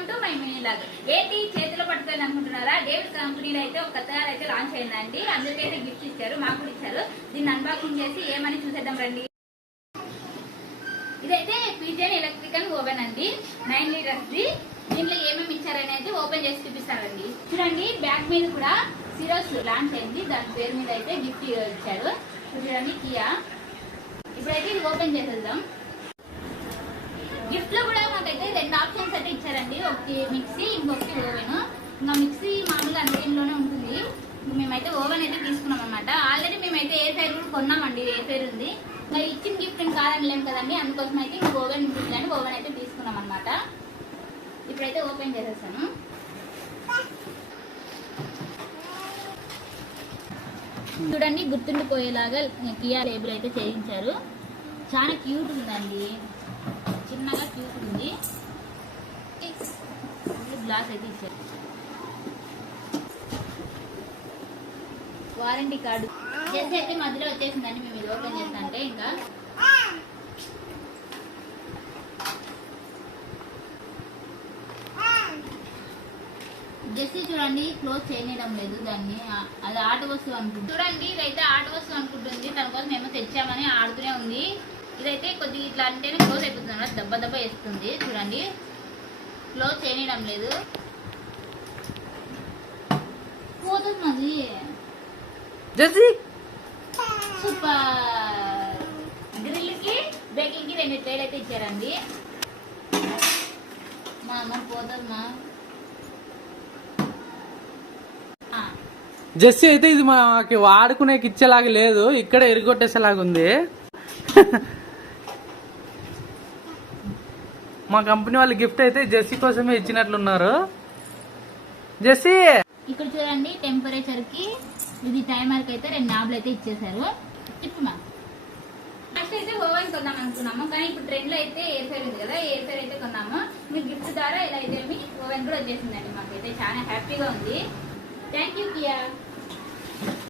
Welcome to my mini log. ఏంటి చేతిలో పట్టుకొని అనుకుంటున్నారా? డేవిడ్ కంపెనీలో అయితే ఒక కొత్తగా అయితే లాంచ్ అయిందండి. అందరికైతే గిఫ్ట్ ఇచ్చారు, మాకు కూడా ఇచ్చారు. దీన్ని అన్బాక్సింగ్ చేసి ఏమని చూసేద్దాం రండి. ఇదైతే పిజియన్ ఎలక్ట్రికల్ ఓవెన్ అండి, 9 లీటర్స్. దీంట్లో ఏమేమి ఇచ్చారనేది ఓపెన్ చేసి చూపిస్తారండి. చూడండి, బ్యాక్ మీద కూడా సిరోస్ లాంచ్ అయింది, దాని పేరు మీద అయితే గిఫ్ట్ ఇచ్చారు. చూడండి కియా. ఇప్పుడైతే ఇది ఓపెన్ చేసేద్దాం. గిఫ్ట్ లో కూడా మాకైతే 2 ఆప్షన్స్ అయితే ఇచ్చారండి, ఒకటి మిక్సీ, ఇంకొకటి ఓవెన్. ఇంకా మిక్సీ మామూలుగా అన్నింటిలోనే ఉంటుంది. మేమైతే ఓవెన్ అయితే తీసుకున్నాం అనమాట. ఆల్రెడీ మేమైతే ఎయిర్ ఫైర్ కూడా కొన్నామండి, ఎయిర్ ఫైర్ ఉంది. ఇంకా ఇచ్చిన గిఫ్ట్ కాదనిలేం కదండి, అందుకోసం అయితే ఇంక ఓవెన్ ఉంటుందని ఓవెన్ అయితే తీసుకున్నాం అనమాట. ఇప్పుడైతే ఓపెన్ చేసేస్తాను. చూడండి, గుర్తుండిపోయేలాగా కియా లేబుల్ అయితే చేయించారు. చాలా క్యూట్ ఉందండి, చిన్నగా క్యూట్ ఉంది. గ్లాస్ అయితే ఇచ్చారు. వారంటీ కార్డు జస్ట్ అయితే మధ్యలో వచ్చేసిందండి. మేము ఇది ఓపెన్ చేస్తాంటే ఇంకా జస్ట్ చూడండి, క్లోజ్ చేయడం లేదు దాన్ని. అది ఆట వస్తువు అనుకుంటుంది. చూడండి, ఇదైతే ఆట వస్తువు అనుకుంటుంది. తన కోసం ఏమో తెచ్చామని ఆడుతూనే ఉంది. ఇదైతే కొద్దిగా ఇట్లా అంటేనే క్లోజ్ అయిపోతుంది అన్నమాట, దెబ్బ దెబ్బ వేస్తుంది. చూడండి, క్లోజ్ చేయడం లేదు. పోతుంది సూపర్. గ్రిల్ కి బేకింగ్ కి 2 ట్రేలు అయితే ఇచ్చారండి. మా అమ్మ పోతుందమ్మా. జెస్సీ అయితే ఇది మాకు వాడుకునే ఇచ్చేలాగా లేదు, ఇక్కడ ఎరిగొట్టేసేలాగా ఉంది. మా కంపెనీ వాళ్ళు గిఫ్ట్ అయితే జెస్సీ కోసమే ఇచ్చినట్లున్నారు. జెస్సీ ఇక్కడ చూడండి, టెంపరేచర్ కి ఇది టైమర్ కి అయితే 2 నాబ్లు అయితే ఇచ్చేసారు. చెప్పమా. నెక్స్ట్ అయితే ఓవెన్ కొన్నాం అనుకున్నాము, కానీ ఇప్పుడు ట్రెండ్ లో అయితే ఎయిర్ ఫైర్ ఉంది కదా, ఎయిర్ ఫైర్ అయితే కొన్నాము. మీ గిఫ్ట్ ద్వారా ఇలా అయితే ఓవెన్ కూడా వచ్చేసిందండి. మాకైతే చాలా హ్యాపీగా ఉంది. Thank you Kia.